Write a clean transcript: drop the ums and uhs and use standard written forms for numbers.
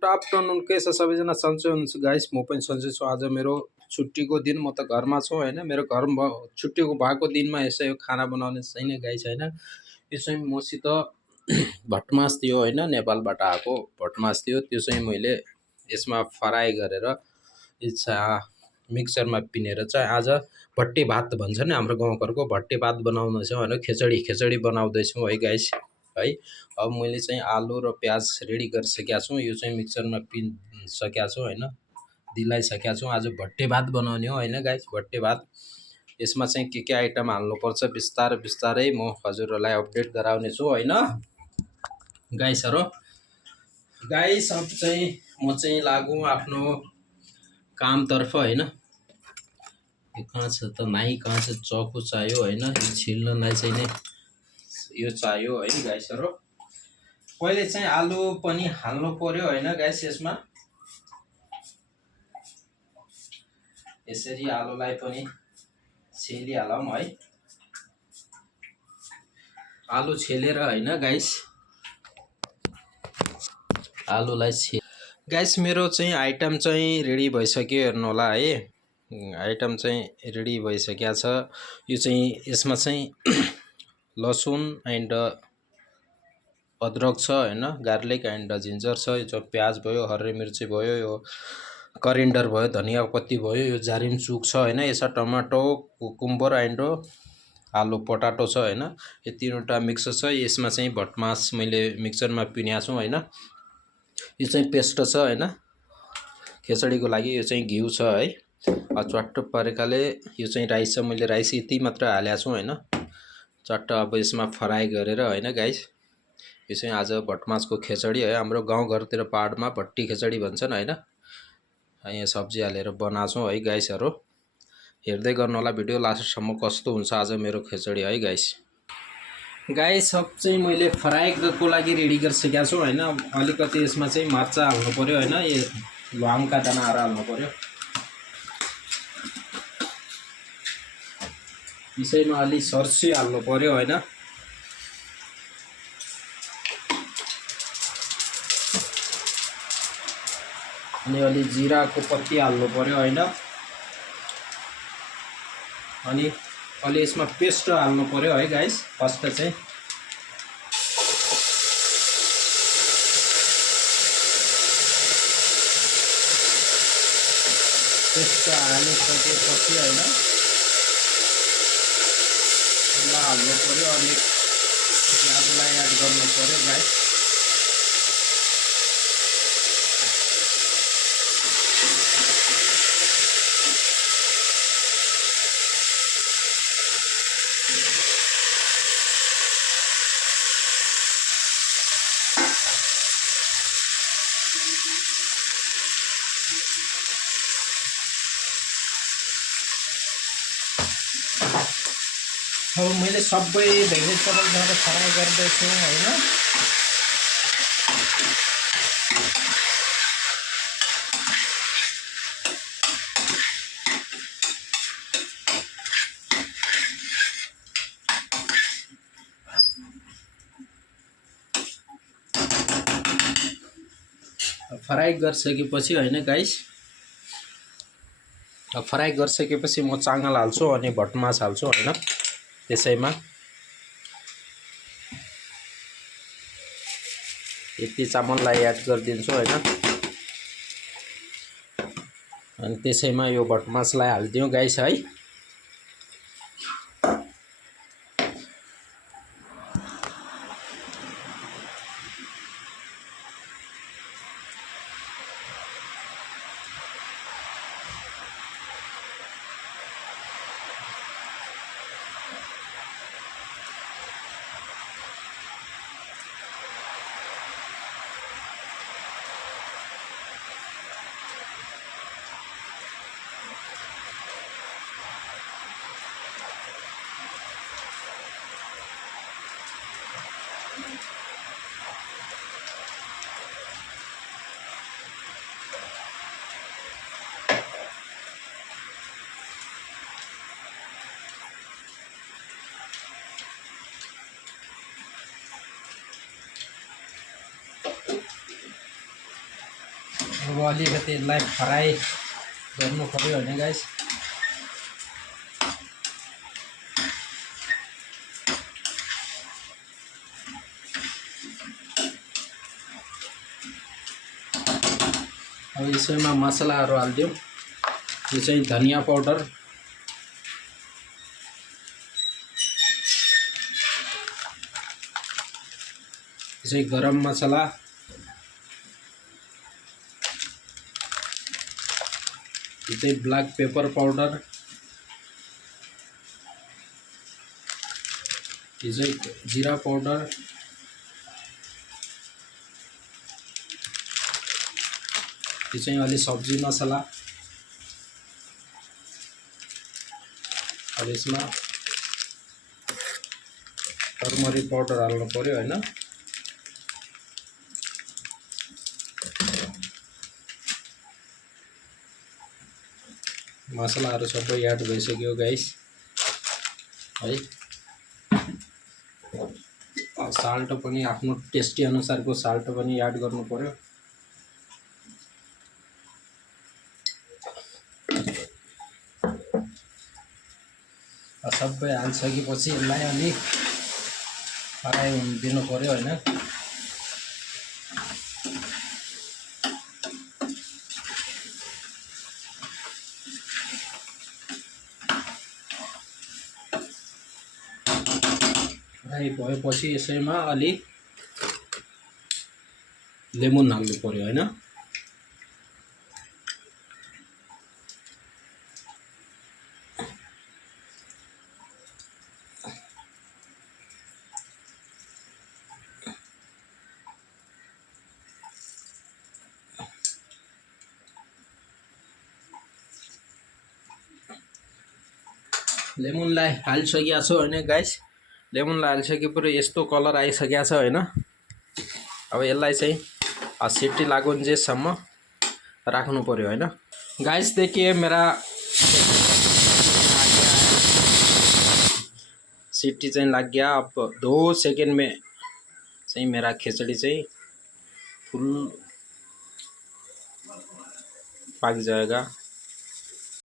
Good afternoon के छ सबैजना सन्चै हुनुहुन्छ गाइस म पनि सन्चै छु। आज मेरो छुट्टीको दिन म त घरमा छु हैन। मेरो घरमा छुट्टीको भएको दिनमा यसै यो खाना बनाउने छैन गाइस हैन। यो चाहिँ मसित भटमास थियो हैन, नेपालबाट आएको भटमास थियो। त्यो चाहिँ मैले यसमा फ्राई गरेर इच्छा मिक्सरमा पिनेर चाहिँ आज भट्टे भात भन्छ नि हाम्रो गाउँघरको, भट्टे भात बनाउँदैछौँ हैन। खिचडी बनाउँदैछौँ है गाइस है। अब मैले चाहिँ आलु र प्याज रेडी गरिसकेको छु। यो चाहिँ मिक्सरमा सकेको छु हैन, दिलाइसकेको छु। आज भट्टे भात बनाउने हो हैन गाइस, भट्टे भात। यसमा चाहिँ के आइटम हाल्नुपर्छ बिस्तारै बिस्तारै म हजुरहरूलाई अपडेट गराउने छु हैन गाइसहरु। गाइस अब चाहिँ म चाहिँ लागु आफ्नो कामतर्फ हैन। कहाँ छ त नाइ, कहाँ छ चक्कु चाहियो हैन, छिल्नलाई चाहिँ नै यो चाहियो है गाइसहरु। पहिले चाहिँ आलु पनि हाल्नु पर्यो हैन गाइस। यसमा यसरी आलुलाई पनि छेलिहालौँ है। आलु छेलेर हैन गाइस, आलुलाई गाइस मेरो चाहिँ आइटम चाहिँ रेडी भइसक्यो हेर्नु होला है। आइटम चाहिँ रेडी भइसकेको छ। यो चाहिँ यसमा चाहिँ लसुन एन्ड अदरक छ हैन, गार्लिक एन्ड जिन्जर छ। यो चाहिँ प्याज भयो, हरियो मिर्ची भयो, यो करिन्डर भयो, धनिया पत्ती भयो, यो जारिम चुक छ हैन। यसमा टमाटो, कुकुम्बर एन्ड आलु पोटाटो छ हैन। यो तीनवटा मिक्स छ। यसमा चाहिँ भटमास मैले मिक्सरमा पिन्या छु हैन। यो चाहिँ पेस्ट छ हैन खिचडीको लागि। यो चाहिँ घिउ छ है। चट्ट परेकाले यो चाहिँ राइस छ, मैले राइस यति मात्र हालेको छु हैन। चट्ट अब यसमा फ्राई गरेर हैन गाइस। यो चाहिँ आज भटमासको खिचडी है। हाम्रो गाउँघरतिर पहाडमा भट्टी खिचडी भन्छन् हैन। यहाँ सब्जी हालेर बनाएको है गाइसहरु। हेर्दै गर्नु होला भिडियो लास्टसम्म कस्तो हुन्छ आज मेरो खिचडी है गाइस। गाइस सब चाहिँ मैले फ्राईको लागि रेडी गरिसकेको छु हैन। अलिकति यसमा चाहिँ मर्चा हाल्नु पर्यो हैन, यो ल्वाङका दानाहरु हाल्नु पर्यो। त्यसैमा अलि सर्सी हाल्नु पर्यो हैन। अनि अलि जिराको पत्ती हाल्नु पर्यो हैन। अनि अलि यसमा पेस्ट हाल्नु पर्यो है गाइस। फर्स्ट चाहिँ पेस्ट हालिसकेपछि हैन हाल्नु पर्यो। अनि प्याजलाई एड गर्नु पर्यो गाइस। अब मैले सबै भेजिटेबलहरु फ्राई गर्दैछु हैन। फ्राई गरिसकेपछि हैन गाइस, फ्राई गरिसकेपछि म चामल हाल्छु अनि भटमास हाल्छु हैन। त्यसैमा यति चामललाई एड गरिदिन्छु हैन। अनि त्यसैमा यो भटमासलाई हालिदिऊ गाइस है। अब अलिकति यसलाई फ्राई गर्नु पर्यो हैन गाइस। अब यसैमा मसलाहरु हाल्दियौ। यो चाहिँ धनिया पाउडर, यो चाहिँ गरम मसला, यो चाहिँ ब्ल्याक पेपर पाउडर, यो चाहिँ जीरा पाउडर, यो चाहिँ अलि सब्जी मसला। अब यसमा टर्मरिक पाउडर हाल्नु पर्यो हैन। मसलाहरु सबै याद भइसक्यो गाइस है। साल्ट पनि आफ्नो टेस्टी अनुसारको साल्ट पनि याद गर्नु पर्यो। सबै हालिसकेपछि यसलाई अलि फ्राई हुन दिनु पर्यो हैन। फ्राई भएपछि यसैमा अलि लेमन हाल्नु पर्यो हैन। लेमनलाई हालिसकेको छु हैन गाइस। लेमनलाई हालिसकेपछि यस्तो कलर आइसकेको छ हैन। अब यसलाई चाहिँ सिटी लागुन्जेसम्म राख्नु पर्यो हैन। गाइस देखिए मेरा सीटी चाहिँ लग गया। अब 2 सेकंड में चाहिँ मेरा खिचड़ी चाहिँ फुल पक जाएगा।